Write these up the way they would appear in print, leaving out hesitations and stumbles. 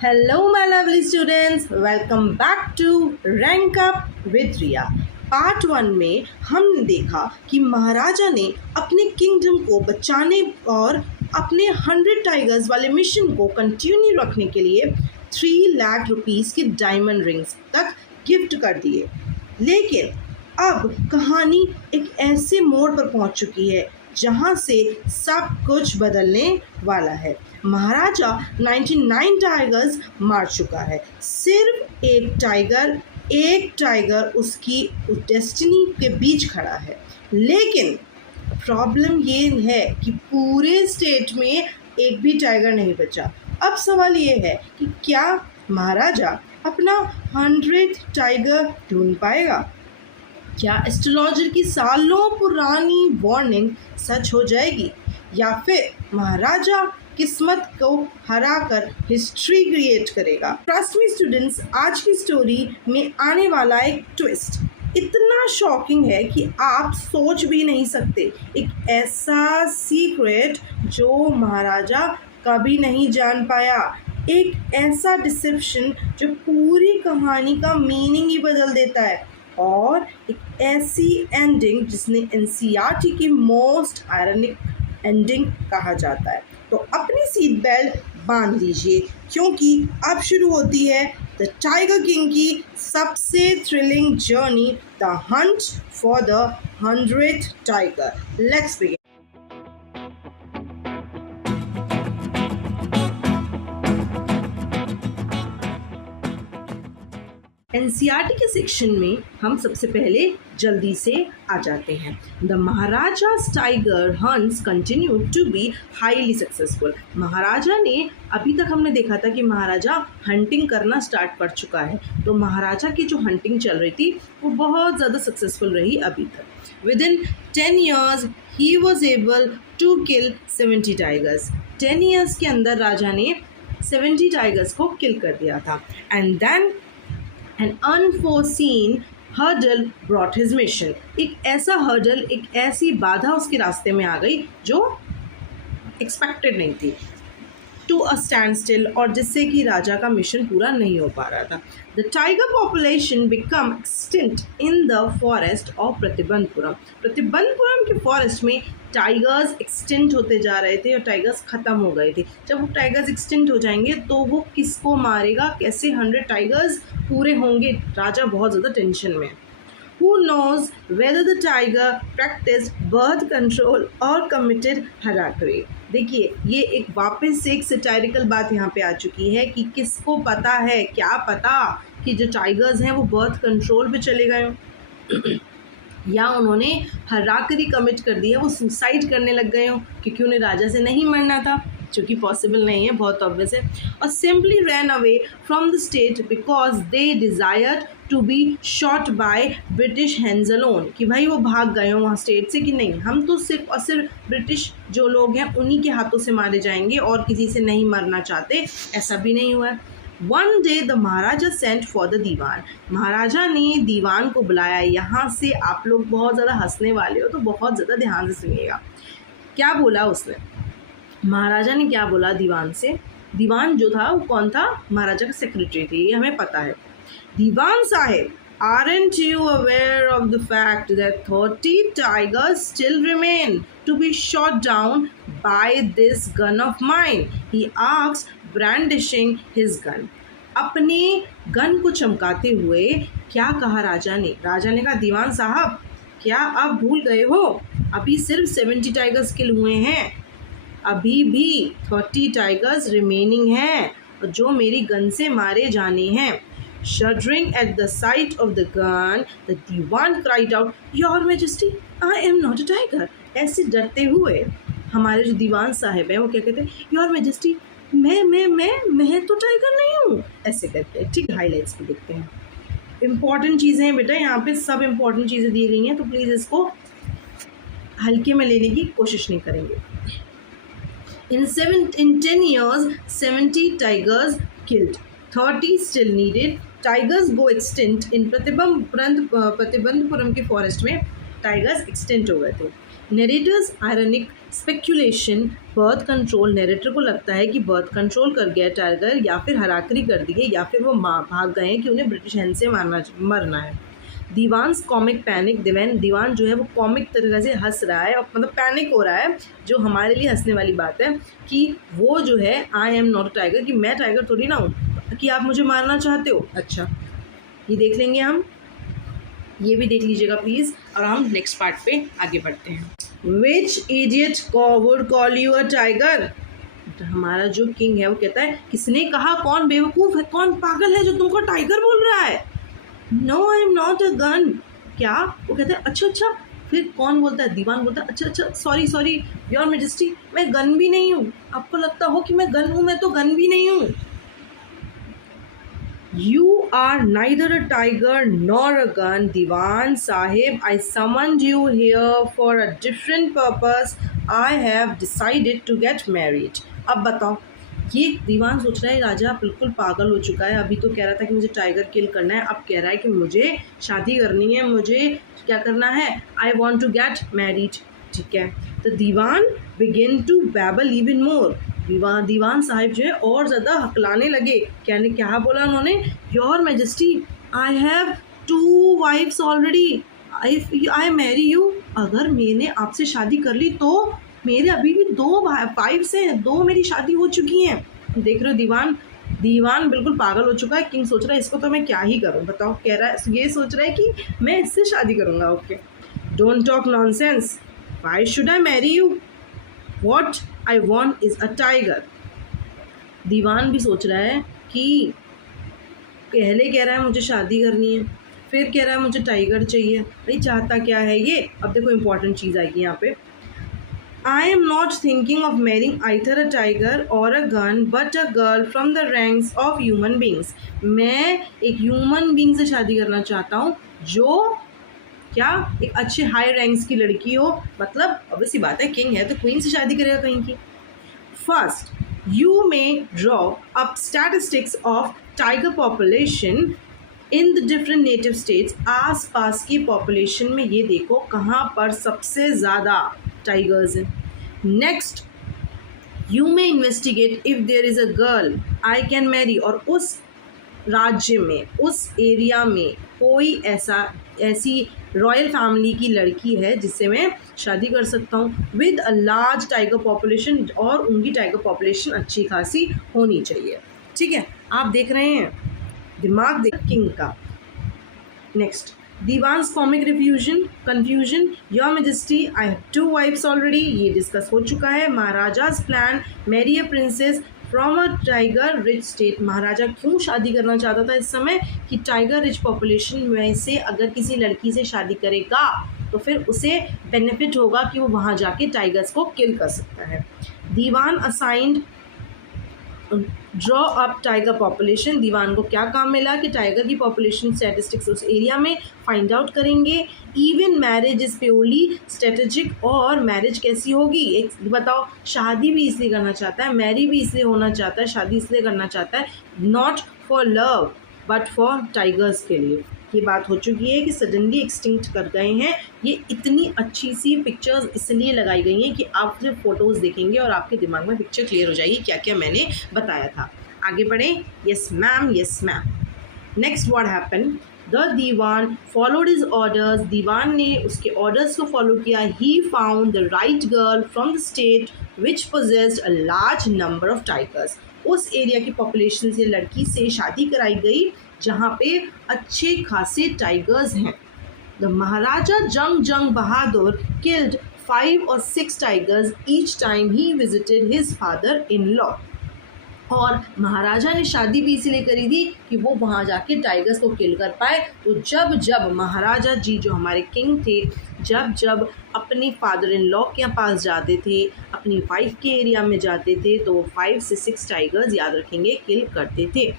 Hello, my lovely students. Welcome back to Rank Up with Riya. Part 1 में हमने देखा कि महाराजा ने अपने किंगडम को बचाने और अपने 100 टाइगर्स वाले मिशन को कंटिन्यू रखने के लिए 3 लाख रुपीस की डायमंड रिंग्स तक गिफ्ट कर दिए। लेकिन अब कहानी एक ऐसे मोड़ पर पहुंच चुकी है जहां से सब कुछ बदलने वाला है। महाराजा 99 टाइगर्स मार चुका है। सिर्फ एक टाइगर उसकी डेस्टिनी के बीच खड़ा है। लेकिन प्रॉब्लम ये है कि पूरे स्टेट में एक भी टाइगर नहीं बचा। अब सवाल ये है कि क्या महाराजा अपना 100th टाइगर ढूंढ पाएगा? क्या एस्ट्रोलॉजर की सालों पुरानी वार्निंग सच हो जाएगी, या फिर महाराजा किस्मत को हराकर हिस्ट्री क्रिएट करेगा? ट्रस्ट मी स्टूडेंट्स, आज की स्टोरी में आने वाला एक ट्विस्ट इतना शॉकिंग है कि आप सोच भी नहीं सकते। एक ऐसा सीक्रेट जो महाराजा कभी नहीं जान पाया, एक ऐसा डिसेप्शन जो पूरी कहानी का मीनिंग ही बदल देता है, और एक ऐसी एंडिंग जिसने एनसीईआरटी की मोस्ट आयरनिक एंडिंग कहा जाता है। तो अपनी सीट बेल्ट बांध लीजिए, क्योंकि अब शुरू होती है द टाइगर किंग की सबसे thrilling journey, the hunt for the 100th tiger. Let's begin. NCERT के सेक्शन में हम सबसे पहले जल्दी से आ जाते हैं। द महाराजा's tiger hunts continue to be highly successful. महाराजा ने अभी तक हमने देखा था कि महाराजा हंटिंग करना स्टार्ट कर चुका है, तो महाराजा की जो हंटिंग चल रही थी वो बहुत ज़्यादा सक्सेसफुल रही अभी तक। Within 10 years he was able to kill 70 tigers. 10 years के अंदर राजा ने 70 टाइगर्स को किल कर दिया था। And then An unforeseen hurdle brought his mission. एक ऐसा हर्डल, एक ऐसी बाधा उसके रास्ते में आ गई जो एक्सपेक्टेड नहीं थी, टू अ स्टैंड स्टिल, और जिससे कि राजा का मिशन पूरा नहीं हो पा रहा था। The tiger population become extinct in the forest of Pratibandapuram. Pratibandapuram के फॉरेस्ट में टाइगर्स एक्सटिंक्ट होते जा रहे थे और टाइगर्स ख़त्म हो गए थे। जब वो टाइगर्स एक्सटिंक्ट हो जाएंगे तो वो किसको मारेगा, कैसे 100 टाइगर्स पूरे होंगे? राजा बहुत ज़्यादा टेंशन में। Who knows whether the tiger practiced birth control or committed harakiri? देखिए, ये एक वापस से एक सटायरिकल बात यहाँ पे आ चुकी है कि किसको पता है, क्या पता कि जो टाइगर्स हैं वो बर्थ कंट्रोल पे चले गए हों या उन्होंने हराकरी कमिट कर दिया, वो सुसाइड करने लग गए हों क्योंकि उन्हें राजा से नहीं मरना था, जो कि पॉसिबल नहीं है, बहुत ऑब्वियस है। और simply ran away from the state because they desired to be shot by British hands alone, कि भाई वो भाग गए हो वहाँ स्टेट से कि नहीं, हम तो सिर्फ और सिर्फ ब्रिटिश जो लोग हैं उन्हीं के हाथों से मारे जाएंगे और किसी से नहीं मरना चाहते। ऐसा भी नहीं हुआ। One day the Maharaja sent for the Dewan. महाराजा ने दीवान को बुलाया। यहाँ से आप लोग बहुत ज़्यादा हंसने वाले हो, तो बहुत ज़्यादा ध्यान से सुनिएगा। क्या बोला उसने? महाराजा ने क्या बोला दीवान से? दीवान जो था वो कौन था? महाराजा का सेक्रेटरी थे, ये हमें पता है। दीवान साहेब, aren't you aware of the fact that 30 tigers still remain to be shot down by this gun of mine? He asked, brandishing his gun. अपने गन को चमकाते हुए क्या कहा राजा ने? राजा ने कहा, दीवान साहब क्या आप भूल गए हो, अभी सिर्फ 70 टाइगर्स किल हुए हैं, अभी भी 30 टाइगर्स रिमेनिंग हैं और जो मेरी गन से मारे जाने हैं। Shuddering at the sight of the gun, the Diwan cried out, Your Majesty, I am not a tiger. ऐसे डरते हुए हमारे जो दीवान साहब हैं वो क्या कहते हैं? Your Majesty, मैं तो टाइगर नहीं हूँ, ऐसे कहते हैं। ठीक, हाईलाइट्स भी देखते हैं। इम्पॉर्टेंट चीज़ें हैं बेटा, यहाँ पे सब इम्पॉर्टेंट चीज़ें दी गई हैं, तो प्लीज़ इसको हल्के में लेने की कोशिश नहीं करेंगे। In 10 years, 70 tigers killed, 30 still needed. Tigers go extinct in Pratibandapuram के फॉरेस्ट में टाइगर्स एक्सटेंट हो गए थे। Narrator's ironic speculation, birth control, narrator को लगता है कि बर्थ कंट्रोल कर गया टाइगर, या फिर हराकरी कर दी है, या फिर वो भाग गए हैं कि उन्हें ब्रिटिश हैंड से मरना है। दीवान्स कॉमिक पैनिक, दीवान जो है वो कॉमिक तरीके से हंस रहा है, और मतलब पैनिक हो रहा है, जो हमारे लिए हंसने वाली बात है कि वो जो है आई एम नॉट टाइगर, कि मैं टाइगर थोड़ी ना हूँ कि आप मुझे मारना चाहते हो। अच्छा, ये देख लेंगे हम, ये भी देख लीजिएगा प्लीज़, और हम नेक्स्ट पार्ट पे आगे बढ़ते हैं। Which idiot would call you a tiger? हमारा जो किंग है वो कहता है, किसने कहा, कौन बेवकूफ़ है, कौन पागल है जो तुमको टाइगर बोल रहा है? No I am not a gun. क्या? वो कहता है अच्छा अच्छा। फिर कौन बोलता है? दीवान बोलता है अच्छा अच्छा, सॉरी सॉरी योर मैजेस्टी, मैं गन भी नहीं हूँ। आपको लगता हो कि मैं गन हूँ, मैं तो गन भी नहीं हूँ। You are neither a tiger nor a gun, Diwan Sahib. I summoned you here for a different purpose. I have decided to get married. अब बताओ, ये दीवान सोच रहा है राजा बिल्कुल पागल हो चुका है। अभी तो कह रहा था कि मुझे टाइगर किल करना है, अब कह रहा है कि मुझे शादी करनी है, मुझे क्या करना है, I want to get married. ठीक है, तो Dewan begin to babble even more. दीवान साहिब जो है और ज़्यादा हकलाने लगे। क्या बोला उन्होंने? Your majesty, I have 2 wives already, if I marry you, अगर मैंने आपसे शादी कर ली तो मेरे अभी भी 2 वाइफ्स हैं, 2 मेरी शादी हो चुकी हैं। देख रहे हो, दीवान बिल्कुल पागल हो चुका है। किंग सोच रहा है इसको तो मैं क्या ही करूं, बताओ। कह रहा है, ये सोच रहा है कि मैं इससे शादी करूंगा। Okay, don't talk nonsense, why should I marry you, what I want is a tiger. दीवान भी सोच रहा है कि पहले कह रहा है मुझे शादी करनी है, फिर कह रहा है मुझे टाइगर चाहिए, भाई चाहता क्या है ये। अब देखो इंपॉर्टेंट चीज़ आएगी यहाँ पे। I am not thinking of marrying either a tiger or a gun but a girl from the ranks of human beings. मैं एक ह्यूमन बींग से शादी करना चाहता हूँ जो क्या एक अच्छे हाई रैंक्स की लड़की हो। मतलब ऑब्वियसली बात है, किंग है तो क्वीन से शादी करेगा कहीं की। First, you may draw up statistics of tiger population in the different native states. आस पास की पॉपुलेशन में ये देखो कहाँ पर सबसे ज़्यादा टाइगर्स हैं। Next, you may investigate if there is a girl I can marry, और उस राज्य में, उस एरिया में कोई ऐसी रॉयल फैमिली की लड़की है जिससे मैं शादी कर सकता हूँ, with a large tiger population, और उनकी टाइगर पॉपुलेशन अच्छी खासी होनी चाहिए। ठीक है, आप देख रहे हैं दिमाग देख किंग का। Next, Dewan's comic confusion, your majesty I have 2 wives already, ये डिस्कस हो चुका है। Maharaja's plan, marry a princess from a tiger rich state. महाराजा क्यों शादी करना चाहता था इस समय? कि टाइगर रिच पॉपुलेशन में से अगर किसी लड़की से शादी करेगा तो फिर उसे बेनिफिट होगा कि वो वहाँ जाके टाइगर्स को किल कर सकता है। Dewan assigned draw up tiger population, दीवान को क्या काम मिला कि टाइगर की पॉपुलेशन स्टैटिस्टिक्स उस एरिया में फाइंड आउट करेंगे। Even marriage is purely strategic, और मैरिज कैसी होगी, एक बताओ। शादी भी इसलिए करना चाहता है, मैरी भी इसलिए होना चाहता है, शादी इसलिए करना चाहता है, not for love but for tigers के लिए। ये बात हो चुकी है कि सडनली एक्सटिंक्ट कर गए हैं। ये इतनी अच्छी सी पिक्चर्स इसलिए लगाई गई हैं कि आप जब फोटोज़ देखेंगे और आपके दिमाग में पिक्चर क्लियर हो जाएगी क्या क्या मैंने बताया था। आगे बढ़ें। Yes ma'am, yes ma'am. Next what happen, the Dewan followed his orders, दीवान ने उसके ऑर्डर्स को फॉलो किया। He found the right girl from the state which possessed a large number of tigers. उस एरिया की पॉपुलेशन से लड़की से शादी कराई गई जहाँ पे अच्छे खासे टाइगर्स हैं। The Maharaja Jung Bahadur killed 5 or 6 tigers each time he visited his father in law. और महाराजा ने शादी भी इसीलिए करी थी कि वो वहाँ जाके टाइगर्स को किल कर पाए। तो जब जब महाराजा जी जो हमारे किंग थे, जब जब अपनी फादर इन लॉ के पास जाते थे, अपनी वाइफ के एरिया में जाते थे, तो 5 से 6 टाइगर्स, याद रखेंगे, किल करते थे।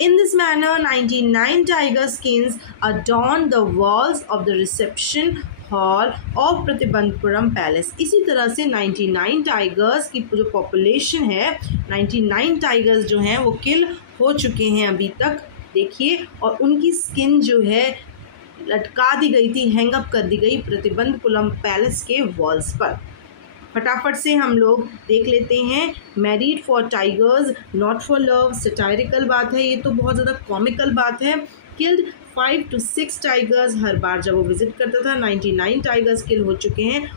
In this manner, 99 tiger skins adorn the walls of the reception hall of Pratibandapuram palace. इसी तरह से 99 टाइगर्स की जो पॉपुलेशन है, 99 टाइगर्स जो हैं वो किल हो चुके हैं अभी तक, देखिए। और उनकी स्किन जो है लटका दी गई थी, हैंग अप कर दी गई प्रतिबंधपुरम पैलेस के वॉल्स पर। फटाफट से हम लोग देख लेते हैं। Married for tigers not for love, satirical बात है, ये तो बहुत ज़्यादा कॉमिकल बात है। किल्ड 5 to 6 टाइगर्स, हर बार जब वो विजिट करता था 99 टाइगर्स किल हो चुके हैं।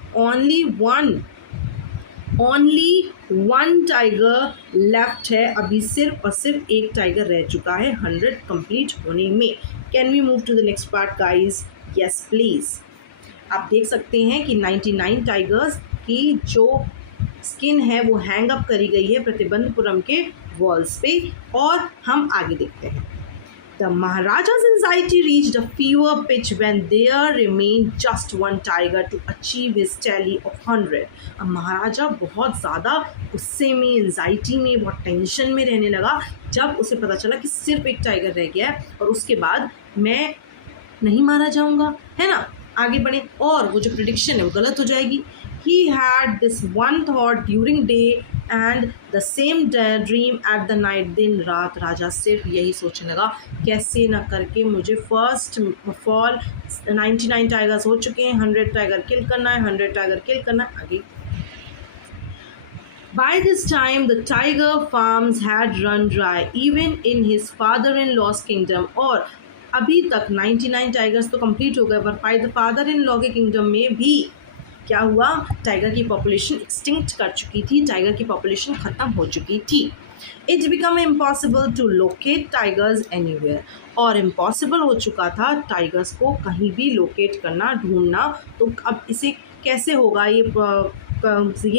ओनली वन टाइगर लेफ्ट है, अभी सिर्फ और सिर्फ एक टाइगर रह चुका है 100 कंप्लीट होने में। Can we move to the next part guys? Yes please. आप देख सकते हैं कि 99 टाइगर्स की जो स्किन है वो हैंग अप करी गई है प्रतिबंधपुरम के वॉल्स पे। और हम आगे देखते हैं। The Maharaja's anxiety reached a fever pitch when there remained just one tiger to achieve his tally of 100. अब महाराजा बहुत ज़्यादा गुस्से में, एंजाइटी में, बहुत टेंशन में रहने लगा जब उसे पता चला कि सिर्फ एक टाइगर रह गया है और उसके बाद मैं नहीं मारा जाऊंगा, है ना। आगे बढ़े और वो जो प्रिडिक्शन है वो गलत हो जाएगी। He had this one thought during day and the same dream at the night. दिन रात राजा सिर्फ यही सोचने लगा, कैसे ना करके मुझे फर्स्ट फॉल 99 टाइगर्स हो चुके हैं, 100 टाइगर किल करना है, 100 टाइगर किल करना है। आगे By this time the tiger farms had run dry even in his father-in-law's kingdom. और अभी तक 99 टाइगर्स तो कंप्लीट हो गए, पर फादर इन लॉ के किंगडम में भी क्या हुआ, टाइगर की पॉपुलेशन एक्सटिंक्ट कर चुकी थी, टाइगर की पॉपुलेशन ख़त्म हो चुकी थी। It become impossible to locate tigers anywhere, और इम्पॉसिबल हो चुका था टाइगर्स को कहीं भी लोकेट करना, ढूंढना। तो अब इसे कैसे होगा, ये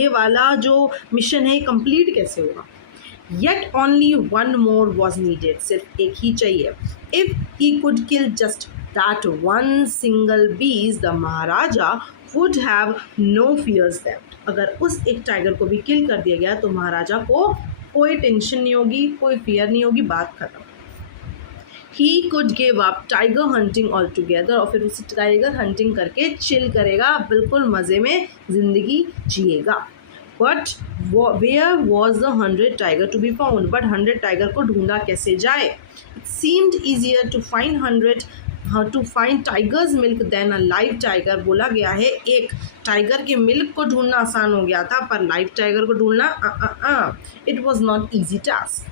वाला जो मिशन है कंप्लीट कैसे होगा। Yet only one more was needed, सिर्फ एक ही चाहिए। If he could kill just that one single beast, the Maharaja would have no fears left. अगर उस एक टाइगर को भी किल कर दिया गया तो महाराजा को कोई टेंशन नहीं होगी, कोई फियर नहीं होगी, बात खत्म। He could give up tiger hunting altogether, और फिर उसे टाइगर हंटिंग करके चिल करेगा, बिल्कुल मज़े में ज़िंदगी जिएगा। But where was the 100 tiger to be found? But 100 tiger को ढूंढा कैसे जाए? It seemed easier to find tiger's milk than a live tiger. बोला गया है एक टाइगर के मिल्क को ढूंढना आसान हो गया था, पर लाइव टाइगर को ढूंढना it was not easy task.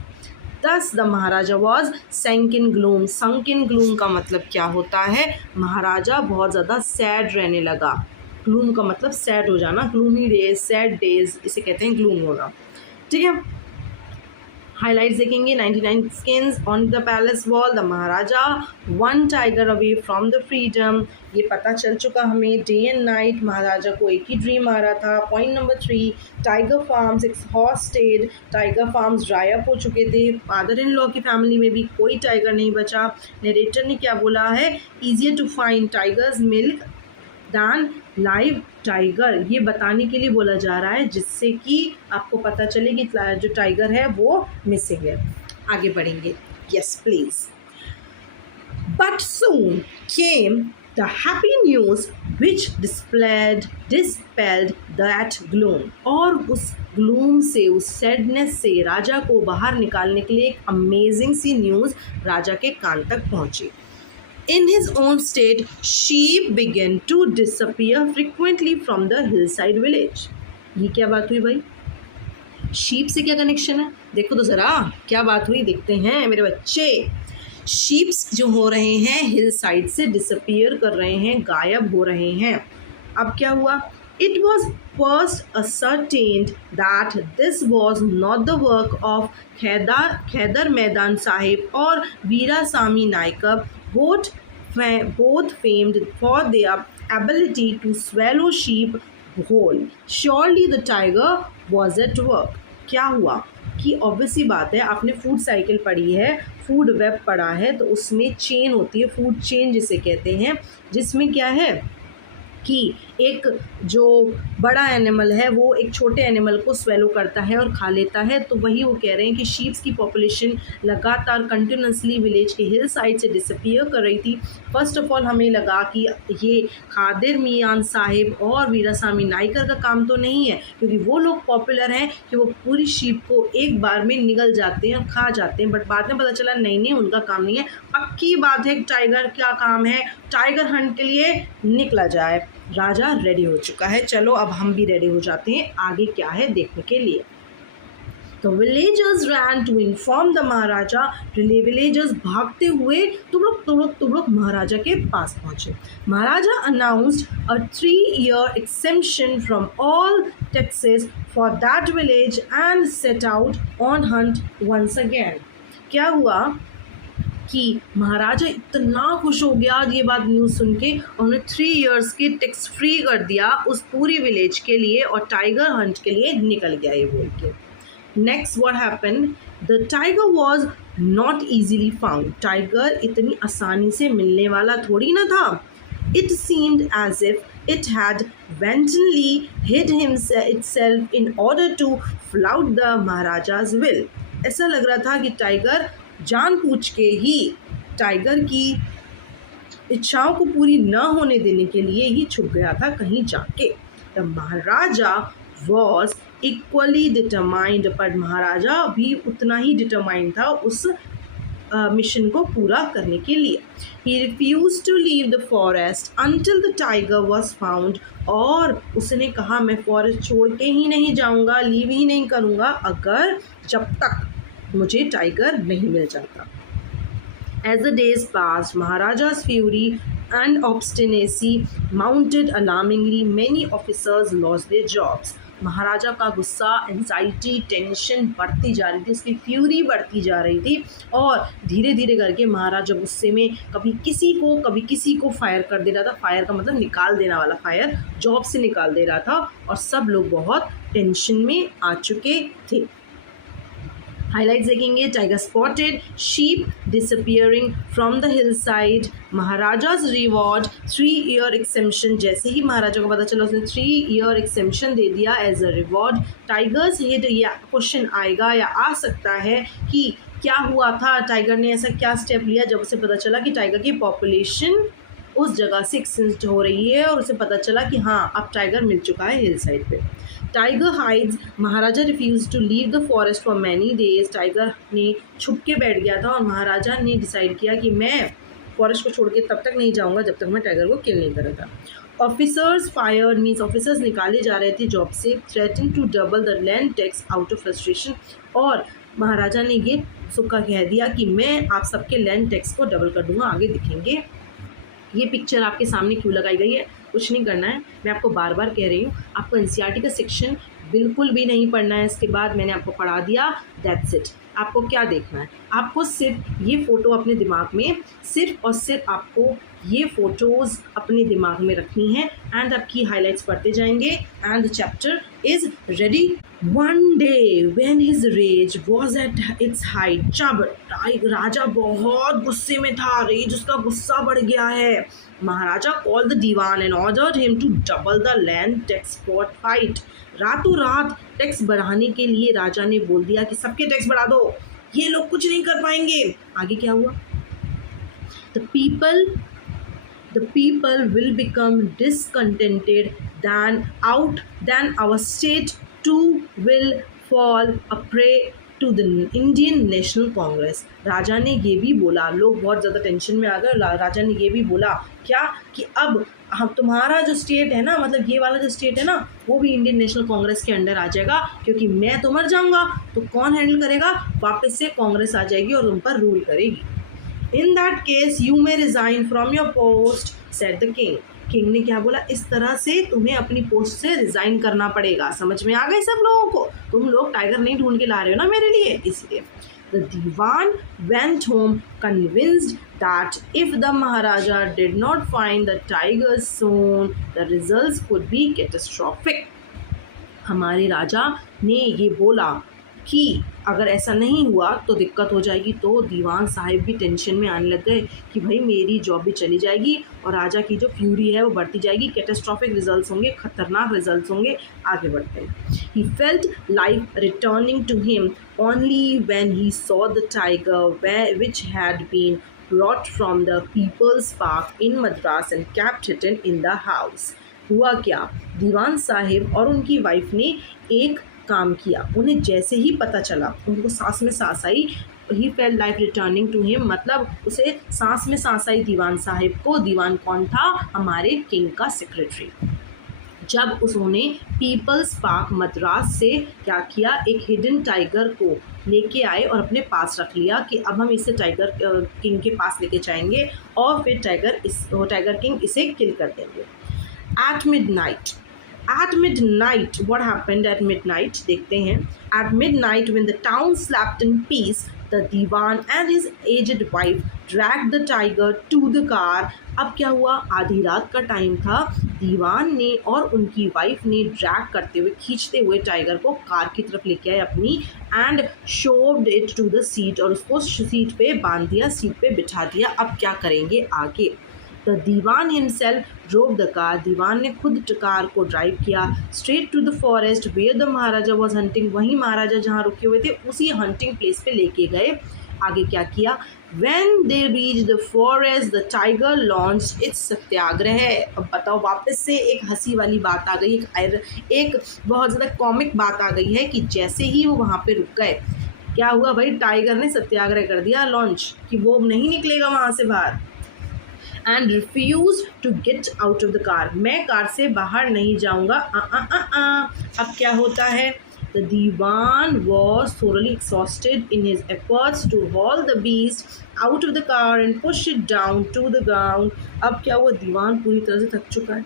Thus the Maharaja was sunk in gloom. Sunk in gloom का मतलब क्या होता है? महाराजा बहुत ज़्यादा सैड रहने लगा। ग्लूम का मतलब सैड हो जाना, ग्लूमी डेज, सैड डेज, इसे कहते हैं ग्लूम होना। ठीक है, हाईलाइट्स देखेंगे। 99 skins on the palace wall. The Maharaja one tiger away from the freedom. ये पता चल चुका हमें। डे एंड नाइट महाराजा को एक ही ड्रीम आ रहा था। Point number 3, tiger farms exhausted, tiger farms dry up हो चुके थे। फादर इन लॉ की फैमिली में भी कोई टाइगर नहीं बचा। नरेटर ने क्या बोला है, easier to find tigers milk than live tiger, ये बताने के लिए बोला जा रहा है जिससे कि आपको पता चले कि जो टाइगर है वो मिसिंग है। आगे बढ़ेंगे। Yes please. But soon came the happy news which dispelled that gloom, और उस ग्लूम से, उस सैडनेस से राजा को बाहर निकालने के लिए एक अमेजिंग सी न्यूज़ राजा के कान तक पहुंची। In his own state, sheep began to disappear frequently from the hillside village. ये क्या बात हुई भाई? शीप से क्या कनेक्शन है? देखो तो ज़रा क्या बात हुई, देखते हैं मेरे बच्चे। शीप्स जो हो रहे हैं हिल साइड से डिसअपियर कर रहे हैं, गायब हो रहे हैं। अब क्या हुआ? It was first ascertained that this was not the work of Khaidar Maidan Sahib or Veerasamy Naikar, both famed for their ability to swallow sheep whole. Surely the tiger was at work. क्या हुआ कि obviously बात है, आपने food cycle पढ़ी है, food web पढ़ा है, तो उसमें चेन होती है, फूड चेन जिसे कहते हैं, जिसमें क्या है कि एक जो बड़ा एनिमल है वो एक छोटे एनिमल को स्वेलो करता है और खा लेता है। तो वही वो कह रहे हैं कि शीप्स की पॉपुलेशन लगातार कंटिन्यूसली विलेज के हिल साइड से डिसअपियर कर रही थी। फर्स्ट ऑफ ऑल हमें लगा कि ये खादिर मियां साहिब और वीरासामी नाइकर का काम तो नहीं है, क्योंकि वो लोग पॉपुलर हैं कि वो पूरी शीप को एक बार में निगल जाते हैं और खा जाते हैं। बट बाद में पता चला नहीं उनका काम नहीं है। पक्की बात है टाइगर क्या काम है, टाइगर हंट के लिए निकला जाए। राजा रेडी हो चुका है, चलो अब हम भी रेडी हो जाते हैं आगे क्या है देखने के लिए। तो villagers ran to inform the Maharaja. Villagers भागते हुए तुड़ुक महाराजा के पास पहुंचे। Maharaja announced a 3-year exemption from all taxes for that village and set out on hunt once again. क्या हुआ कि महाराजा इतना खुश हो गया ये बात न्यूज़ सुन के, उन्होंने 3 years के टैक्स फ्री कर दिया उस पूरी विलेज के लिए और टाइगर हंट के लिए निकल गया ये बोल के। Next what happened, the tiger was not easily found. Tiger इतनी आसानी से मिलने वाला थोड़ी ना था। It seemed as if it had wantonly hid itself in order to flout the Maharaja's will। ऐसा लग रहा था कि टाइगर जानबूझ के ही टाइगर की इच्छाओं को पूरी न होने देने के लिए ही छुप गया था कहीं जाके। The Maharaja was equally determined, पर महाराजा भी उतना ही डिटरमाइंड था उस मिशन को पूरा करने के लिए। He refuse to leave the forest until the tiger was found, और उसने कहा मैं फॉरेस्ट छोड़ के ही नहीं जाऊंगा, लीव ही नहीं करूंगा अगर जब तक मुझे टाइगर नहीं मिल जाता। As the days passed, Maharaja's fury and obstinacy mounted alarmingly. Many officers lost their jobs. महाराजा का गुस्सा, एंजाइटी, टेंशन बढ़ती जा रही थी, उसकी फ्यूरी बढ़ती जा रही थी और धीरे धीरे करके महाराजा गुस्से में कभी किसी को फायर कर दे रहा था। फायर का मतलब निकाल देना वाला फायर, जॉब से निकाल दे रहा था और सब लोग बहुत टेंशन में आ चुके थे। हाइलाइट्स देखेंगे, tiger spotted, sheep disappearing from the hill side, Maharaja's reward 3-year exemption। जैसे ही महाराजा को पता चला उसने 3-year exemption दे दिया as a reward. Tigers hid, या क्वेश्चन आएगा या आ सकता है कि क्या हुआ था, टाइगर ने ऐसा क्या स्टेप लिया जब उसे पता चला कि टाइगर की पॉपुलेशन उस जगह से एक्सटेंड हो रही है और उसे पता चला कि हाँ अब टाइगर मिल चुका है हिल साइड पे। Tiger hides, Maharaja refuse to leave the forest for many days. Tiger ने छुप के बैठ गया था और महाराजा ने डिसाइड किया कि मैं फॉरेस्ट को छोड़ के तब तक नहीं जाऊंगा जब तक मैं टाइगर को किल नहीं करा था। ऑफिसर्स फायर्ड, मीन्स ऑफिसर्स निकाले जा रहे थे जॉब से। Threaten to double the land tax out of frustration, और महाराजा ने ये सुक्का कह दिया कि मैं आप सबके लैंड टैक्स को डबल कर दूंगा। आगे दिखेंगे। ये पिक्चर आपके सामने क्यों लगाई गई है, कुछ नहीं करना है, मैं आपको बार बार कह रही हूँ, आपको एनसीईआरटी का सेक्शन बिल्कुल भी नहीं पढ़ना है इसके बाद, मैंने आपको पढ़ा दिया, दैट्स इट। आपको क्या देखना है, आपको सिर्फ ये फ़ोटो अपने दिमाग में, सिर्फ और सिर्फ आपको ये फ़ोटोज़ अपने दिमाग में रखनी है एंड आपकी हाइलाइट्स पढ़ते जाएंगे and the chapter is ready. One day when his rage was at its height, राजा बहुत गुस्से में था, रेज उसका गुस्सा बढ़ गया है। Maharaja call the Dewan and ordered him to double the land tax for fight. रातों रात टैक्स बढ़ाने के लिए राजा ने बोल दिया कि सबके टैक्स बढ़ा दो, ये लोग कुछ नहीं कर पाएंगे। आगे क्या हुआ, the people will become discontented, then our state too will fall a prey to the Indian National Congress। राजा ने ये भी बोला, लोग बहुत ज़्यादा टेंशन में आ गए। राजा ने ये भी बोला क्या कि अब हम तुम्हारा जो स्टेट है ना, मतलब ये वाला जो स्टेट है ना, वो भी इंडियन नेशनल कांग्रेस के अंडर आ जाएगा, क्योंकि मैं तो मर जाऊंगा तो कौन हैंडल करेगा, वापस से कांग्रेस आ जाएगी और उन पर रूल करेगी। In that case you may resign from your post, said the king. King ने क्या बोला, इस तरह से तुम्हें अपनी पोस्ट से रिज़ाइन करना पड़ेगा। समझ में आ गए सब लोगों को, तुम लोग टाइगर नहीं ढूंढ के ला रहे हो ना मेरे लिए, इसलिए। The Diwan went home convinced that if the Maharaja did not find the tigers soon, the results could be catastrophic। हमारे राजा ने ये बोला कि अगर ऐसा नहीं हुआ तो दिक्कत हो जाएगी। तो दीवान साहिब भी टेंशन में आने लग गए कि भाई मेरी जॉब भी चली जाएगी और राजा की जो फ्यूरी है वो बढ़ती जाएगी, कैटास्ट्रॉफिक रिजल्ट्स होंगे, खतरनाक रिजल्ट्स होंगे। आगे बढ़ते हैं। He felt life returning to him only when he saw the tiger which had been brought from the People's Park in Madras and kept hidden in the house। हुआ क्या, दीवान साहिब और उनकी वाइफ ने एक काम किया। उन्हें जैसे ही पता चला, उनको सांस में सांस आई, he felt life returning to him, मतलब उसे सांस में सांस आई दीवान साहिब को। दीवान कौन था, हमारे किंग का सेक्रेटरी। जब उन्होंने पीपल्स पार्क मद्रास से क्या किया, एक हिडन टाइगर को लेके आए और अपने पास रख लिया कि अब हम इसे टाइगर किंग के पास लेके जाएंगे और फिर टाइगर किंग इसे किल कर देंगे। At midnight, what happened at midnight? देखते हैं। At midnight, when the town slept in peace, the Diwan and his aged wife dragged the tiger to the car। अब क्या हुआ, आधी रात का टाइम था, दीवान ने और उनकी वाइफ ने ड्रैग करते हुए, खींचते हुए टाइगर को कार की तरफ लेके आए अपनी, and shoved it to the seat, और उसको सीट पे बांध दिया, सीट पे बिठा दिया। अब क्या करेंगे आगे। The Dewan himself drove the car, दीवान ने खुद कार को ड्राइव किया straight to the forest where the Maharaja was hunting, वहीं महाराजा जहाँ रुके हुए थे उसी हंटिंग प्लेस पे लेके गए। आगे क्या किया, When they reached the forest, the tiger launched its सत्याग्रह। अब बताओ, वापस से एक हंसी वाली बात आ गई, एक बहुत ज़्यादा कॉमिक बात आ गई है कि जैसे ही वो वहाँ पे रुक गए, क्या हुआ भाई, टाइगर ने सत्याग्रह कर दिया लॉन्च कि वो नहीं निकलेगा वहाँ से बाहर। And refuse to get out of the car, मैं कार से बाहर नहीं जाऊँगा। अब क्या होता है, The Diwan was thoroughly exhausted in his efforts to haul the beast out of the car and push it down to the ground। अब क्या हुआ, दीवान पूरी तरह से थक चुका है।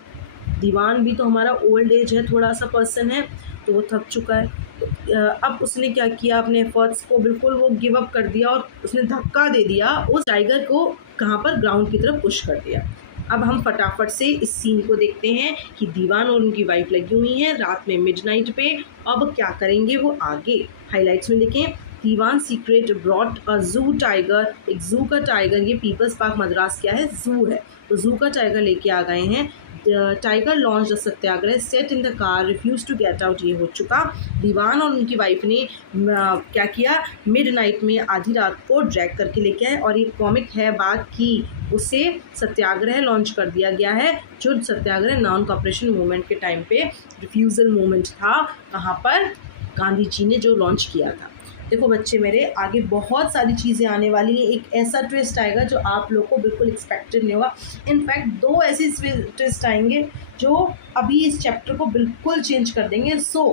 दीवान भी तो हमारा ओल्ड एज है, थोड़ा सा पर्सन है, तो वो थक चुका है। तो अब उसने क्या किया, अपने एफर्ट्स को बिल्कुल वो गिव अप कर दिया और उसने धक्का दे दिया उस टाइगर को, कहाँ पर, ग्राउंड की तरफ पुश कर दिया। अब हम फटाफट से इस सीन को देखते हैं कि दीवान और उनकी वाइफ लगी हुई हैं रात में मिडनाइट पे। अब क्या करेंगे वो आगे हाइलाइट्स में देखें। दीवान सीक्रेट ब्रॉट अ जू टाइगर, एक जू का टाइगर, ये पीपल्स पार्क मद्रास क्या है, जू है, तो जू का टाइगर लेके आ गए हैं। Tiger launch the satyagraha, set in the car, refuse to get out, ये हो चुका। दीवान और उनकी वाइफ ने क्या किया, मिडनाइट में आधी रात को ड्रैग करके लेके आए। और ये कॉमिक है बात कि उसे सत्याग्रह लॉन्च कर दिया गया है, जो सत्याग्रह नॉन कॉपरेशन मूवमेंट के टाइम पे रिफ्यूज़ल मूवमेंट था, कहाँ पर, गांधी जी ने जो लॉन्च किया था। देखो बच्चे मेरे, आगे बहुत सारी चीज़ें आने वाली हैं, एक ऐसा ट्विस्ट आएगा जो आप लोग को बिल्कुल एक्सपेक्टेड नहीं होगा। इनफैक्ट 2 ऐसे ट्विस्ट आएंगे जो अभी इस चैप्टर को बिल्कुल चेंज कर देंगे। सो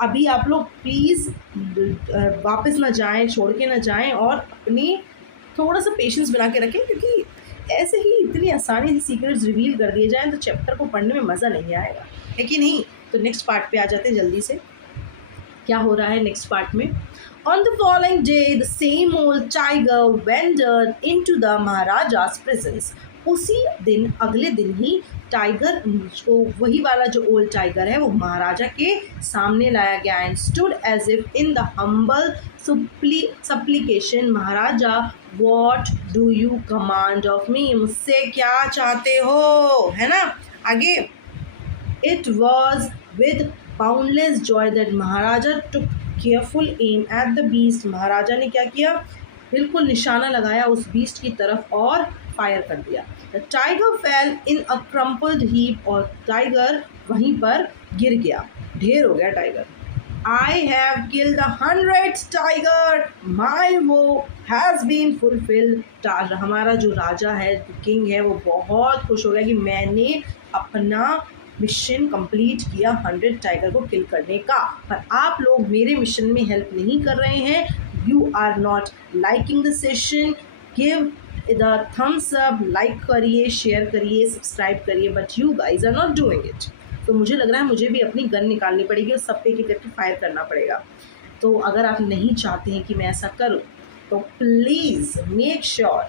अभी आप लोग प्लीज़ वापस ना जाएं, छोड़ के ना जाएं, और अपनी थोड़ा सा पेशेंस बना के रखें, क्योंकि ऐसे ही इतनी आसानी से सीक्रेट्स रिवील कर दिए जाएँ तो चैप्टर को पढ़ने में मज़ा नहीं आएगा, है कि नहीं। तो नेक्स्ट पार्ट पे आ जाते हैं जल्दी से, क्या हो रहा है नेक्स्ट पार्ट में। On the following day, the same old tiger wandered into the Maharaja's presence। उसी दिन, अगले दिन ही टाइगर को, वही वाला जो ओल्ड टाइगर है, वो महाराजा के सामने लाया गया। And stood as if in the humble supplication, Maharaja what do you command of me, मुझसे क्या चाहते हो, है ना। आगे, it was with boundless joy that Maharaja took careful aim at the beast, महाराजा ने क्या किया, बिल्कुल निशाना लगाया उस बीस्ट की तरफ और फायर कर दिया। The tiger fell in a crumpled heap, और टाइगर वहीं पर गिर गया, ढेर हो गया tiger. I have killed 100 tiger, my vow has been fulfilled. हमारा जो राजा है, किंग है, वो बहुत खुश हो गया कि मैंने अपना मिशन कंप्लीट किया 100 टाइगर को किल करने का। पर आप लोग मेरे मिशन में हेल्प नहीं कर रहे हैं। You are not liking the session, give the thumbs up, like करिए, शेयर करिए, सब्सक्राइब करिए, but you guys are not doing it. तो मुझे लग रहा है मुझे भी अपनी गन निकालनी पड़ेगी और सब पे एक करके फायर करना पड़ेगा। तो अगर आप नहीं चाहते हैं कि मैं ऐसा करूं, तो प्लीज़ मेक श्योर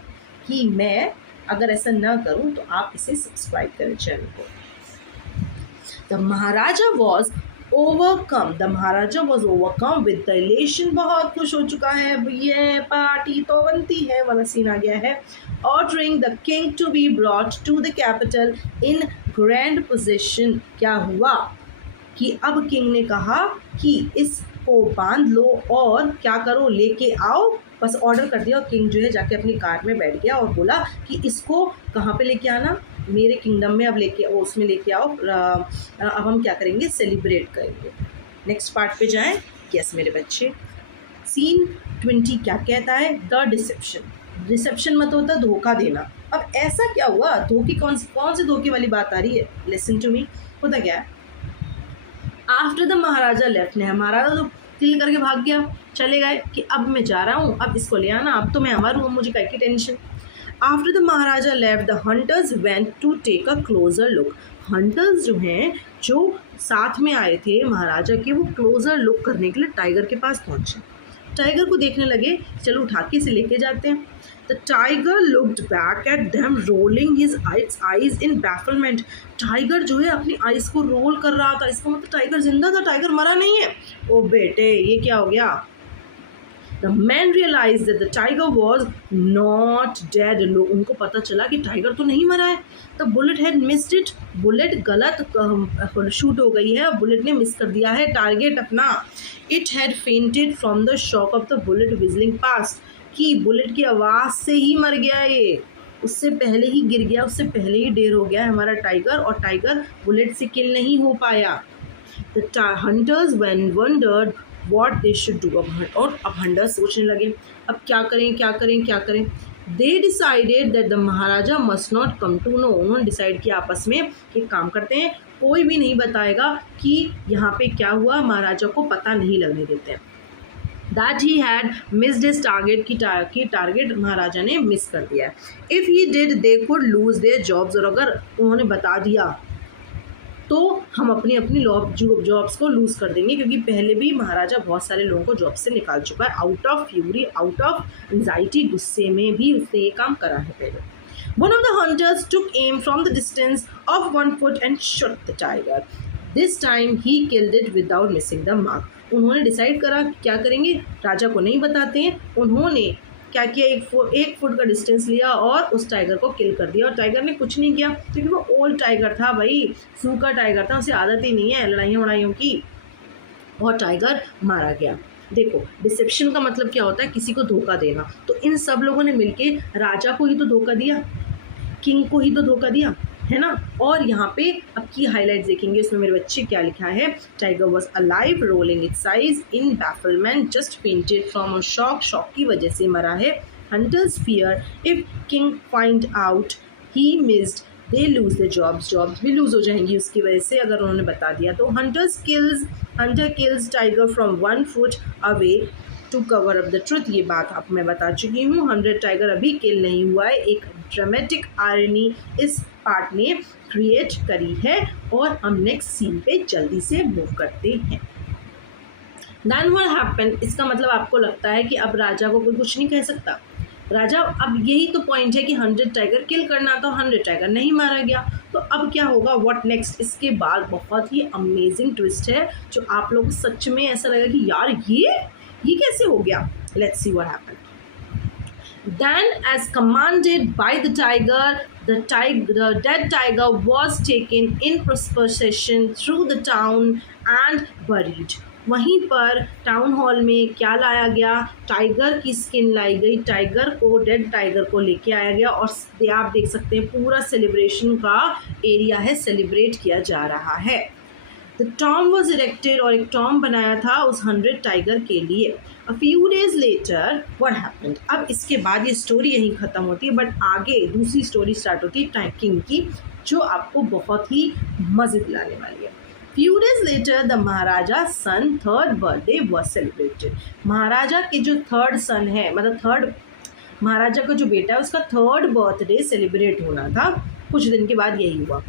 कि मैं अगर ऐसा ना करूं तो आप इसे सब्सक्राइब करें चैनल को। The Maharaja was overcome, the Maharaja was overcome with the elation, बहुत खुश हो चुका है, ये पार्टी तो बनती है वाला सीन आ गया है। Ordering the king to be brought to the capital in grand position, क्या हुआ कि अब किंग ने कहा कि इसको बांध लो और क्या करो, लेके आओ, बस ऑर्डर कर दिया। और किंग जो है जाके अपनी कार में बैठ गया और बोला कि इसको कहाँ पे लेके आना, मेरे किंगडम में, अब लेके उसमें लेके आओ, अब हम क्या करेंगे, सेलिब्रेट करेंगे। नेक्स्ट पार्ट पे जाएं। यस मेरे बच्चे, सीन 20 क्या कहता है, द डिसेप्शन। डिसेप्शन मतलब होता है धोखा देना। अब ऐसा क्या हुआ, धोखे कौन से धोखे वाली बात आ रही है, लिसन टू मी। होता क्या है, आफ्टर द महाराजा लेफ्ट, ने महाराजा तो किल करके भाग गया, चले गए कि अब मैं जा रहा हूँ, अब इसको ले आना, अब तो मैं अमर हूँ, मुझे क्या tension. After the Maharaja left the hunters went to take a closer look. Hunters जो हैं, जो साथ में आए थे महाराजा के, वो क्लोजर लुक करने के लिए टाइगर के पास पहुँचे। टाइगर को देखने लगे, चलो उठा के इसे लेके जाते हैं। The tiger looked back at them rolling his eyes in bafflement. Tiger जो है अपनी आइज को रोल कर रहा था, इसका मतलब टाइगर जिंदा था, टाइगर मरा नहीं है। ओ बेटे ये क्या हो गया। The man realized that the tiger was not dead. उनको पता चला कि टाइगर तो नहीं मरा है। The bullet had missed it. Bullet गलत शूट हो गई है, बुलेट ने मिस कर दिया है टारगेट अपना। It had fainted from the shock of the bullet whistling past. कि बुलेट की आवाज़ से ही मर गया ये, उससे पहले ही गिर गया, उससे पहले ही ढेर हो गया है हमारा टाइगर, और टाइगर बुलेट से किल नहीं हो पाया। The hunters wondered what they should do. और अब हंटर्स सोचने लगे अब क्या करें क्या करें क्या करें। They decided that the Maharaja must not come to know. उन्होंने डिसाइड किया आपस में कि काम करते हैं, कोई भी नहीं बताएगा कि यहाँ पे क्या हुआ, महाराजा को पता नहीं लगने देते हैं। That he had missed his target, की टारगेट महाराजा ने मिस कर दिया है। If he did they could lose their jobs, और अगर उन्होंने बता दिया तो हम अपनी अपनी जॉब्स को लूज़ कर देंगे, क्योंकि पहले भी महाराजा बहुत सारे लोगों को जॉब से निकाल चुका है, out of fury, out of anxiety, गुस्से में भी उसने ये काम करा है पहले। One of the hunters took aim from the distance of 1 foot and shot the tiger. This time he killed it without missing the mark. उन्होंने डिसाइड करा क्या करेंगे, राजा को नहीं बताते हैं, उन्होंने क्या किया, एक फुट का डिस्टेंस लिया और उस टाइगर को किल कर दिया। और टाइगर ने कुछ नहीं किया, क्योंकि वो ओल्ड टाइगर था भाई, सूखा टाइगर था, उसे आदत ही नहीं है लड़ाइयों वड़ाइयों की, और टाइगर मारा गया। देखो डिसेप्शन का मतलब क्या होता है, किसी को धोखा देना। तो इन सब लोगों ने मिलके राजा को ही तो धोखा दिया, किंग को ही तो धोखा दिया, है ना। और यहाँ पे अब की हाईलाइट्स देखेंगे, इसमें मेरे बच्चे क्या लिखा है, tiger was alive rolling its eyes in bafflement just fainted from a shock, shock की वजह से मरा है। Hunters fear if king find out he missed they lose the jobs, jobs भी लूज हो जाएंगी उसकी वजह से अगर उन्होंने बता दिया तो। Hunter kills tiger from 1 foot away to cover up the truth, ये बात आप मैं बता चुकी हूँ। 100 टाइगर अभी किल नहीं हुआ है, एक ड्रामेटिक आयरनी इस पार्ट ने क्रिएट करी है। और हम नेक्स्ट सीन पे जल्दी से मूव करते हैं। Then what happened, इसका मतलब आपको लगता है कि अब राजा को कोई कुछ नहीं कह सकता। राजा, अब यही तो पॉइंट है कि 100 टाइगर किल करना था, 100 टाइगर नहीं मारा गया, तो अब क्या होगा, व्हाट नेक्स्ट। इसके बाद बहुत ही अमेजिंग ट्विस्ट है, जो आप लोग सच में ऐसा लगेगा कि यार ये कैसे हो गया। Let's see what happened. Then, as commanded by the tiger, the dead tiger was taken in procession through the town and buried. वहीं पर टाउन हॉल में क्या लाया गया, टाइगर की स्किन लाई गई, टाइगर को, डेड टाइगर को लेके आया गया, और आप देख सकते हैं पूरा सेलिब्रेशन का एरिया है, सेलिब्रेट किया जा रहा है। द टॉम वॉज इरेक्टेड, और एक टॉम बनाया था उस 100 टाइगर के लिए। A few days letter what happened, अब इसके बाद ये स्टोरी यहीं ख़त्म होती है, बट आगे दूसरी स्टोरी स्टार्ट होती है किंग की, जो आपको बहुत ही मज़े दिलाने वाली है। Few days later the Maharaja son third birthday was celebrated. महाराजा के जो थर्ड सन है, मतलब थर्ड महाराजा का जो बेटा है, उसका थर्ड बर्थडे सेलिब्रेट होना था। कुछ दिन के बाद यही हुआ।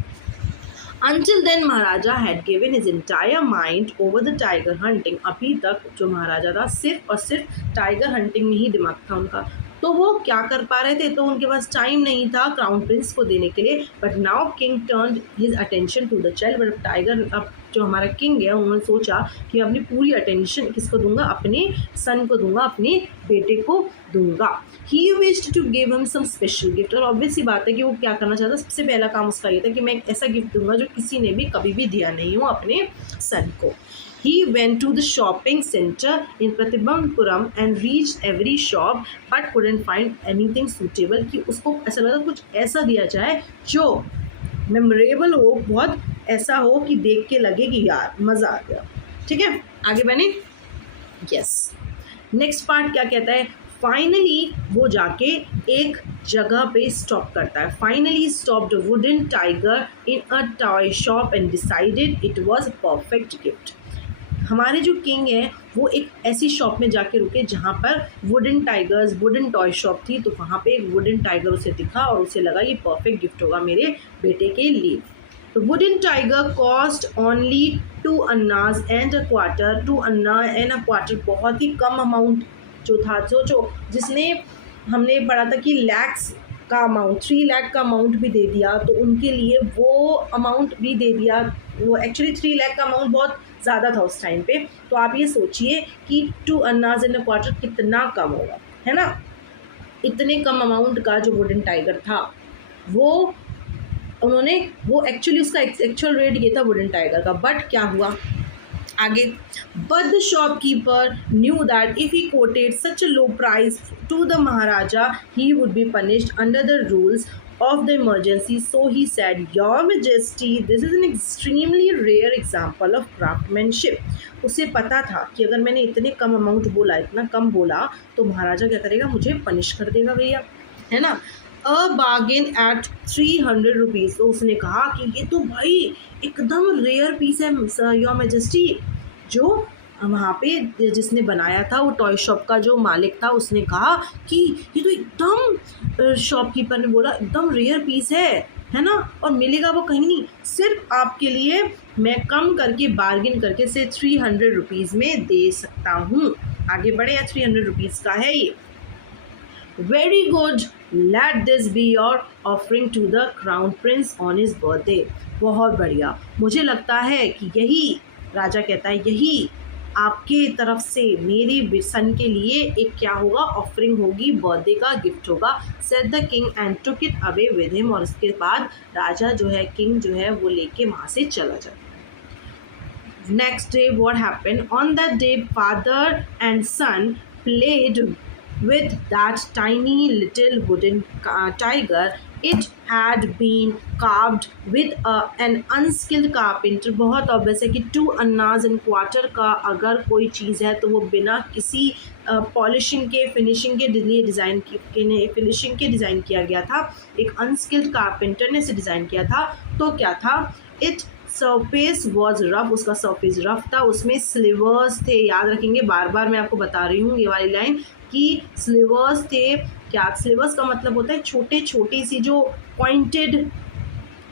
Until then Maharaja had given his entire mind over the tiger hunting. अभी तक जो महाराजा था सिर्फ और सिर्फ टाइगर हंटिंग में ही दिमाग था उनका, तो वो क्या कर पा रहे थे, तो उनके पास टाइम नहीं था क्राउन प्रिंस को देने के लिए। But now king turn his attention to the child. But tiger, अब जो हमारा किंग है, उन्होंने सोचा कि अपनी पूरी अटेंशन किसको दूंगा, अपने सन को दूंगा, अपने बेटे को दूंगा। He wished to give him some special gift. और ऑब्वियस सी बात है कि वो क्या करना चाहता, सबसे पहला काम उसका ये था कि मैं एक ऐसा गिफ्ट दूंगा जो किसी ने भी कभी भी दिया नहीं हो अपने सन को। He went to the shopping center in Pratibhampuram and reached every shop but couldn't find anything suitable। कि उसको ऐसा लगा कुछ ऐसा दिया जाए जो मेमोरेबल हो, बहुत ऐसा हो कि देख के लगे कि यार मज़ा आ गया। ठीक है, आगे बने। यस, नेक्स्ट पार्ट क्या कहता है, फाइनली वो जाके एक जगह पे स्टॉप करता है। Finally stopped wooden tiger in a toy shop and decided it was a perfect gift. हमारे जो किंग है वो एक ऐसी शॉप में जाके रुके जहाँ पर wooden tigers, wooden toy shop थी, तो वहाँ पे एक वुडन टाइगर उसे दिखा और उसे लगा ये परफेक्ट गिफ्ट होगा मेरे बेटे के लिए। तो wooden tiger cost only 2 annas and a quarter. 2 anna and a quarter बहुत ही कम अमाउंट जो था, जो जिसने हमने पढ़ा था कि लैक्स का अमाउंट, 3 लाख का अमाउंट भी दे दिया, तो उनके लिए वो अमाउंट भी दे दिया। वो एक्चुअली 3 लाख का अमाउंट बहुत ज़्यादा था उस टाइम पे, तो आप ये सोचिए कि 2 अन्नास एंड अ क्वार्टर कितना कम होगा, है ना। इतने कम अमाउंट का जो वुडन टाइगर था वो एक्चुअली उसका एक्चुअल रेट ये था वुडन टाइगर का। बट क्या हुआ आगे, but the shopkeeper knew that if he quoted such a low price to the Maharaja he would be punished under the rules of the emergency, so he said, Your Majesty, this is an extremely rare example of craftsmanship। उसे पता था कि अगर मैंने इतने कम amount बोला, इतना कम बोला, तो महाराजा क्या करेगा, मुझे पनिश कर देगा भैया, है ना। A bargain at 300 rupees. तो उसने कहा कि ये तो भाई एकदम रेयर पीस है योर मैजेस्टी। जो वहाँ पे जिसने बनाया था, वो टॉय शॉप का जो मालिक था, उसने कहा कि ये तो एकदम, शॉपकीपर ने बोला एकदम रेयर पीस है ना, और मिलेगा वो कहीं नहीं, सिर्फ आपके लिए मैं कम करके बार्गिन करके से 300 रुपीज़ में दे सकता हूँ। आगे बढ़े, या 300 रुपीज़ का है ये। Very good, let this be your offering to the crown prince on his birthday. बहुत बढ़िया, मुझे लगता है कि यही, राजा कहता है, यही आपके तरफ से मेरे सन के लिए एक क्या होगा, ऑफरिंग होगी, बर्थडे का गिफ्ट होगा। Said the king and took it away with him. और इसके बाद राजा जो है, किंग जो है, वो लेके वहाँ से चला जाए। Next day what happened, on that day father and son played with that tiny little wooden tiger. It had been carved with an unskilled carpenter। बहुत ऑब्वियस है कि 2 अन्नास एंड क्वार्टर का अगर कोई चीज़ है तो वो बिना किसी पॉलिशिंग के, फिनिशिंग के लिए फिनिशिंग के डिज़ाइन किया गया था। एक अनस्किल्ड कारपेंटर ने इसे डिज़ाइन किया था। तो क्या था, इट सरफेस वॉज रफ, उसका सरफेस रफ था, उसमें स्लीवर्स थे। याद रखेंगे, बार बार मैं आपको बता रही हूँ ये वाली लाइन कि स्लीवर्स थे। क्या स्लीवर्स का मतलब होता है, छोटे छोटी सी जो पॉइंटेड,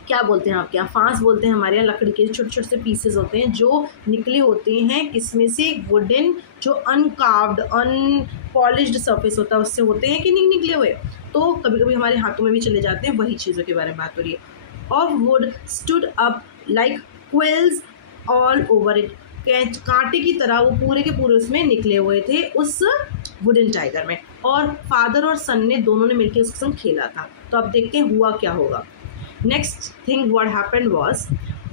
क्या बोलते हैं आपके यहाँ, फांस बोलते हैं, हमारे यहाँ लकड़ी के छोटे छोटे से पीसेस होते हैं जो निकले होते हैं, किसमें से, वुडन, जो अनकार्व्ड अनपॉलिश्ड सरफेस होता है उससे होते हैं कि नहीं निकले हुए, तो कभी कभी हमारे हाथों में भी चले जाते हैं, वही चीज़ों के बारे में बात हो रही है। Of would stood up like quills all over it. कांटे की तरह वो पूरे के पूरे उसमें निकले हुए थे उस वुडन टाइगर में, और फादर और सन ने दोनों ने मिलकर उसके संग खेला था। तो अब देखते हैं हुआ क्या होगा। Next thing what happened was,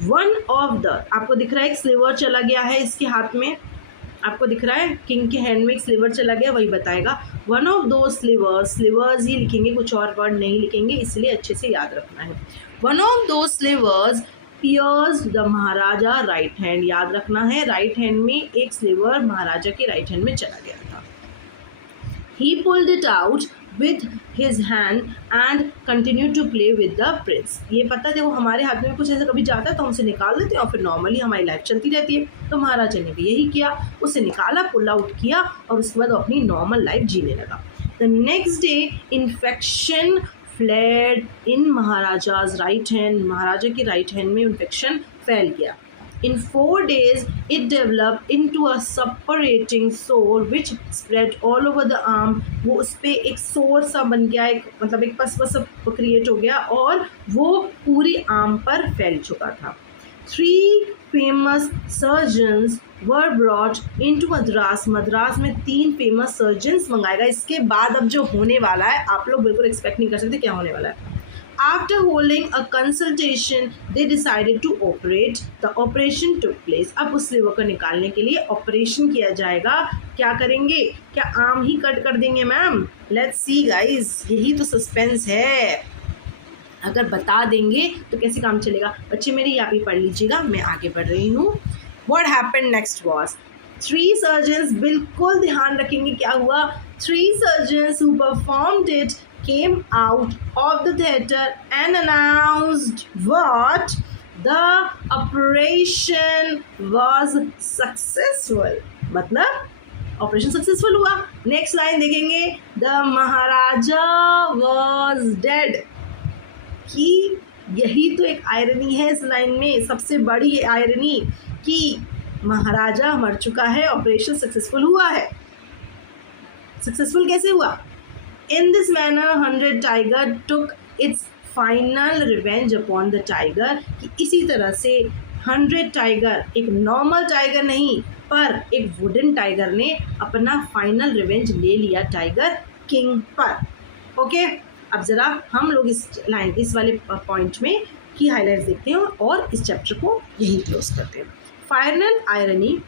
one of the, आपको दिख रहा है एक स्लीवर चला गया है इसके हाथ में, आपको दिख रहा है किंग के हैंड में एक स्लीवर चला गया, वही बताएगा। वन ऑफ दो स्लीवर्स ही लिखेंगे, कुछ और वर्ड नहीं लिखेंगे, इसलिए अच्छे से याद रखना है। One of two slivers pierce the Maharaja right hand. याद रखना है, राइट हैंड में एक स्लीवर महाराजा के राइट हैंड में चला गया था। He pulled it out with his hand and continued to play with the prince। ये पता देखो, हमारे हाथ में कुछ ऐसा कभी जाता है तो हम उसे निकाल देते हैं और फिर नॉर्मली हमारी लाइफ चलती रहती है। तो महाराजा ने भी यही किया, उसे निकाला, पुल आउट किया और उसके बाद अपनी नॉर्मल लाइफ जीने लगा। The next day infection flared in Maharaja's right hand. महाराजा के राइट हैंड में इन्फेक्शन फैल गया। In 4 days, it developed into a separating sore which spread all over the arm. वो उस पे एक sore सा बन गया, एक मतलब एक पस क्रिएट हो गया और वो पूरी आर्म पर फैल चुका था. 3 famous surgeons were brought into Madras. Madras में 3 फेमस सर्जन्स मंगाएगा. इसके बाद अब जो होने वाला है आप लोग बिल्कुल एक्सपेक्ट नहीं कर सकते क्या होने वाला है. After holding a consultation, they decided to operate. The operation took place. अब उस लिवर को निकालने के लिए ऑपरेशन किया जाएगा. क्या करेंगे? क्या आर्म ही कट कर देंगे मैम? Let's see guys. यही तो सस्पेंस है. अगर बता देंगे तो कैसे काम चलेगा? बच्चे मेरे यहाँ पे पढ़ लीजिएगा, मैं आगे बढ़ रही हूँ. What happened next was 3 surgeons, बिल्कुल ध्यान रखेंगे क्या हुआ. 3 surgeons who performed it came out of the theater and announced what? The operation was successful. मतलब ऑपरेशन सक्सेसफुल हुआ. नेक्स्ट लाइन देखेंगे, द महाराजा वॉज डेड. कि यही तो एक आयरनी है इस लाइन में, सबसे बड़ी आयरनी कि महाराजा मर चुका है, ऑपरेशन सक्सेसफुल हुआ है. सक्सेसफुल कैसे हुआ? In this manner, 100 tiger took its final revenge upon the tiger. कि इसी तरह से 100 टाइगर, एक नॉर्मल टाइगर नहीं पर एक वुडन टाइगर ने अपना फाइनल रिवेंज ले लिया टाइगर किंग पर. ओके, अब ज़रा हम लोग इस वाले पॉइंट में की हाईलाइट्स देखते हैं और इस चैप्टर को यही क्लोज करते हैं. Final irony,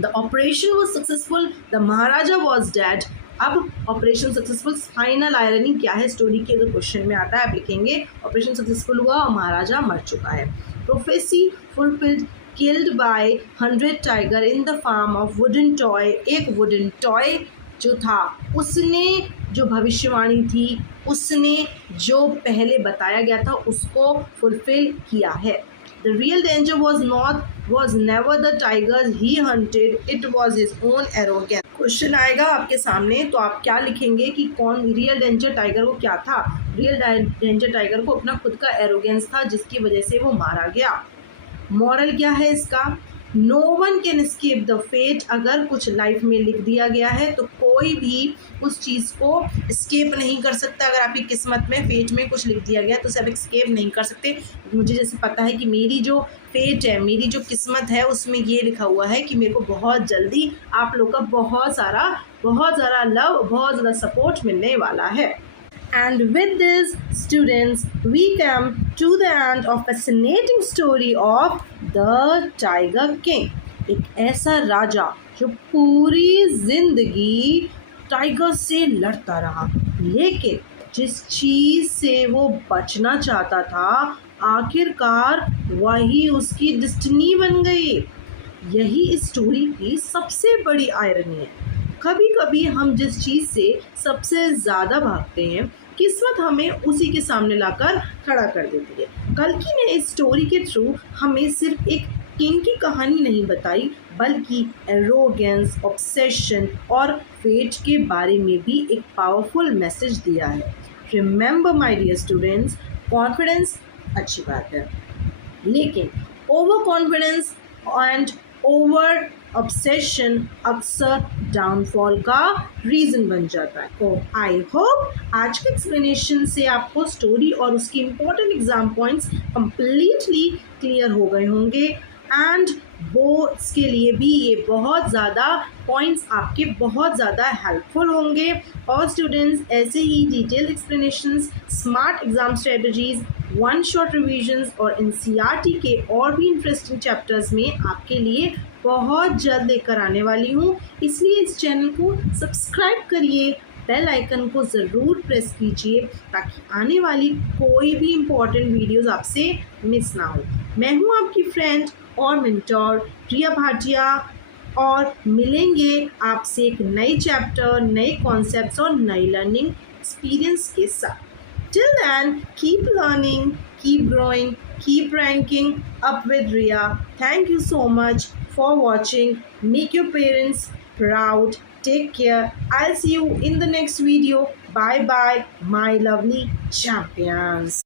the operation was successful, the Maharaja was dead. अब ऑपरेशन सक्सेसफुल, फाइनल आयरनी क्या है स्टोरी के, अगर क्वेश्चन में आता है आप लिखेंगे ऑपरेशन सक्सेसफुल हुआ और महाराजा मर चुका है. Prophecy fulfilled, killed by 100 tiger in the form of wooden toy. एक वुडन टॉय जो था उसने जो भविष्यवाणी थी, उसने जो पहले बताया गया था उसको फुलफिल किया है. The real danger was never the tigers he hunted, it was his own arrogance. Question आएगा आपके सामने तो आप क्या लिखेंगे कि कौन रियल डेंजर टाइगर को क्या था? रियल डेंजर टाइगर को अपना खुद का एरोगेंस था जिसकी वजह से वो मारा गया. मॉरल क्या है इसका? No one can escape the fate. अगर कुछ लाइफ में लिख दिया गया है तो कोई भी उस चीज़ को एस्केप नहीं कर सकता. अगर आपकी किस्मत में फेट में कुछ लिख दिया गया तो उसे आप एस्केप नहीं कर सकते. मुझे जैसे पता है कि मेरी जो फेट है, मेरी जो किस्मत है उसमें ये लिखा हुआ है कि मेरे को बहुत जल्दी आप लोग का बहुत सारा लव, बहुत ज़्यादा सपोर्ट मिलने वाला है. And with this, students, we come to the end of fascinating story of the Tiger King. एक ऐसा राजा जो पूरी जिंदगी टाइगर से लड़ता रहा, लेकिन जिस चीज़ से वो बचना चाहता था आखिरकार वही उसकी डेस्टिनी बन गई. यही इस स्टोरी की सबसे बड़ी आयरनी है. कभी कभी हम जिस चीज़ से सबसे ज़्यादा भागते हैं किस्मत हमें उसी के सामने लाकर खड़ा कर देती है. कल्कि ने इस स्टोरी के थ्रू हमें सिर्फ एक किंग की कहानी नहीं बताई बल्कि एरोगेंस, ऑब्सेशन और फेट के बारे में भी एक पावरफुल मैसेज दिया है. Remember my dear students, confidence अच्छी बात है लेकिन over confidence and over obsession अक्सर डाउनफॉल का रीज़न बन जाता है. तो आई होप आज के एक्सप्लेनेशन से आपको स्टोरी और उसकी important exam points completely clear हो गए होंगे एंड बोर्ड्स के लिए भी ये बहुत ज़्यादा पॉइंट्स आपके बहुत ज़्यादा हेल्पफुल होंगे. और स्टूडेंट्स ऐसे ही detailed explanations, smart exam strategies, one shot revisions और एनसीईआरटी के और भी इंटरेस्टिंग चैप्टर्स में आपके लिए बहुत जल्द लेकर आने वाली हूँ. इसलिए इस चैनल को सब्सक्राइब करिए, बेल आइकन को ज़रूर प्रेस कीजिए ताकि आने वाली कोई भी इम्पोर्टेंट वीडियोस आपसे मिस ना हो. मैं हूँ आपकी फ्रेंड और मेंटोर प्रिया भाटिया और मिलेंगे आपसे एक नई चैप्टर, नए कॉन्सेप्ट्स और नई लर्निंग एक्सपीरियंस के साथ. Till then, keep learning, keep growing, keep ranking up with Ria. Thank you so much for watching. Make your parents proud. Take care. I'll see you in the next video. Bye bye, my lovely champions.